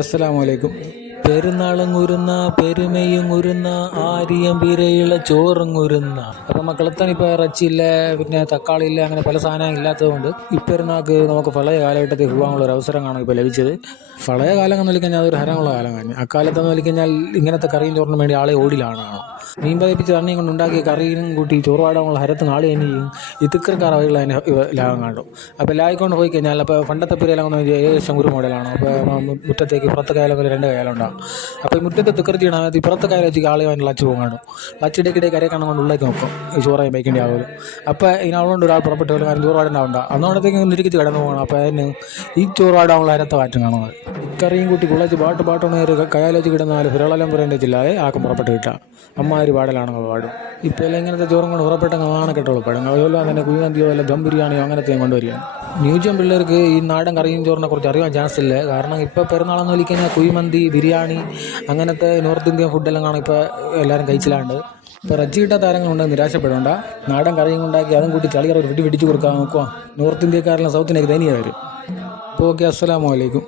അസ്സലാമലൈക്കും. പെരുന്നാളുങ്ങുരുന്ന പെരുമയുങ്ങുരുന്ന ആരിയം പിരയിള ചോറുങ്ങുരുന്ന. അപ്പം മക്കളത്താണ് ഇപ്പോൾ ഇറച്ചിയില്ല, പിന്നെ തക്കാളി ഇല്ല, അങ്ങനെ പല സാധനം ഇല്ലാത്തതുകൊണ്ട് ഇപ്പെരുന്നാൾക്ക് നമുക്ക് പഴയ കാലഘട്ടത്തിൽ പോകാനുള്ള ഒരു അവസരം കാണും ഇപ്പോൾ ലഭിച്ചത്. പഴയ കാലം എന്ന് വിളിക്കഴിഞ്ഞാൽ അതൊരു ഹരമുള്ള കാലം കഴിഞ്ഞു. അക്കാലത്തെന്ന് വിളിക്കഴിഞ്ഞാൽ ഇങ്ങനത്തെ കറിയും ചോറിനും വേണ്ടി ആളെ ഓടിലാണ്. മീൻ പതിപ്പിച്ച് തണ്ണിയും കൊണ്ട് ഉണ്ടാക്കിയ കറിയും കൂട്ടി ചോറുപാടാനുള്ള ഹരത്ത് നാളെ തന്നെയും ഈ തിക്കർക്കാർ വഴിയുള്ള അതിന് ലാഭം കാണും. അപ്പോൾ ലായിക്കൊണ്ട് പോയി കഴിഞ്ഞാൽ അപ്പോൾ പണ്ടത്തെ പിരയിലം ഏകദേശം ഒരു മോഡലാണ്. അപ്പോൾ മുറ്റത്തേക്ക് പുറത്തെ കായലൊക്കെ രണ്ട് കായലുണ്ടാകും. അപ്പോൾ ഈ മുറ്റത്തെ തിക്കർത്തി ഇടാൻ പുറത്തെ കായൽ വെച്ച് ആളെ അതിന് ലച്ച് പോകാൻ കാണും. ലച്ചിടയ്ക്കിടെ കരയെ കാണാൻ കൊണ്ട് ഉള്ളിലേക്ക് നോക്കും ഈ ചോറായി വയ്ക്കേണ്ടി ആവുമല്ലോ. അപ്പോൾ ഇതിനവിടെ ഒരാൾ പുറപ്പെട്ട് വരും, കാര്യം ചോറുപാടുണ്ടാവണ്ട അന്നോടത്തേക്ക് നിരിക്കിച്ച് കിടന്നു പോകണം. അപ്പോൾ അതിന് ഈ ചോറുപാടാനുള്ള ഹരത്തെ മാറ്റം കാണുന്നത് ഇക്കറിയും കൂട്ടി കുളച്ച് പാട്ടൊന്നേര് കയാലോച്ച് കിടന്നാൽ പുരളെല്ലാം പറയേണ്ടിച്ചില്ലാതെ ആക്കും പുറപ്പെട്ട് കിട്ടുക. അമ്മാതിരി പാടലാണെങ്കിൽ പാടും. ഇപ്പോൾ എല്ലാം ഇങ്ങനത്തെ ചോറും കൊണ്ട് പുറപ്പെട്ടങ്ങ് നാണക്കെട്ടുള്ളൂ. പഴങ്ങൾ അതുപോലെ തന്നെ കുഴിമന്തിയോ അല്ല ദം ബിരിയാണിയോ അങ്ങനത്തെയും കൊണ്ടുവരികയാണ്. ന്യൂജൻ പിള്ളേർക്ക് ഈ നാടൻ കറിയും ചോറിനെ കുറിച്ച് അറിയാൻ ചാൻസ് ഇല്ല. കാരണം ഇപ്പോൾ പെരുന്നാളെന്ന് വിളിക്കഴിഞ്ഞാൽ കുഴിമന്തി, ബിരിയാണി അങ്ങനത്തെ നോർത്ത് ഇന്ത്യൻ ഫുഡെല്ലാം കാണാം ഇപ്പോൾ എല്ലാവരും കഴിച്ചില്ലാണ്ട്. ഇപ്പോൾ റജ്ജി കിട്ടാത്ത താരങ്ങളുണ്ട്, നിരാശപ്പെടേണ്ട. നാടൻ കറിയും ഉണ്ടാക്കി അതും കൂട്ടി കളിയറ വെടിച്ച് കൊടുക്കാൻ നോക്കുക. നോർത്ത് ഇന്ത്യക്കാരെല്ലാം സൗത്ത് ഇന്ത്യക്ക് തനിയെ വരും. അപ്പോൾ ഓക്കെ, അസ്സലാമു അലൈക്കും.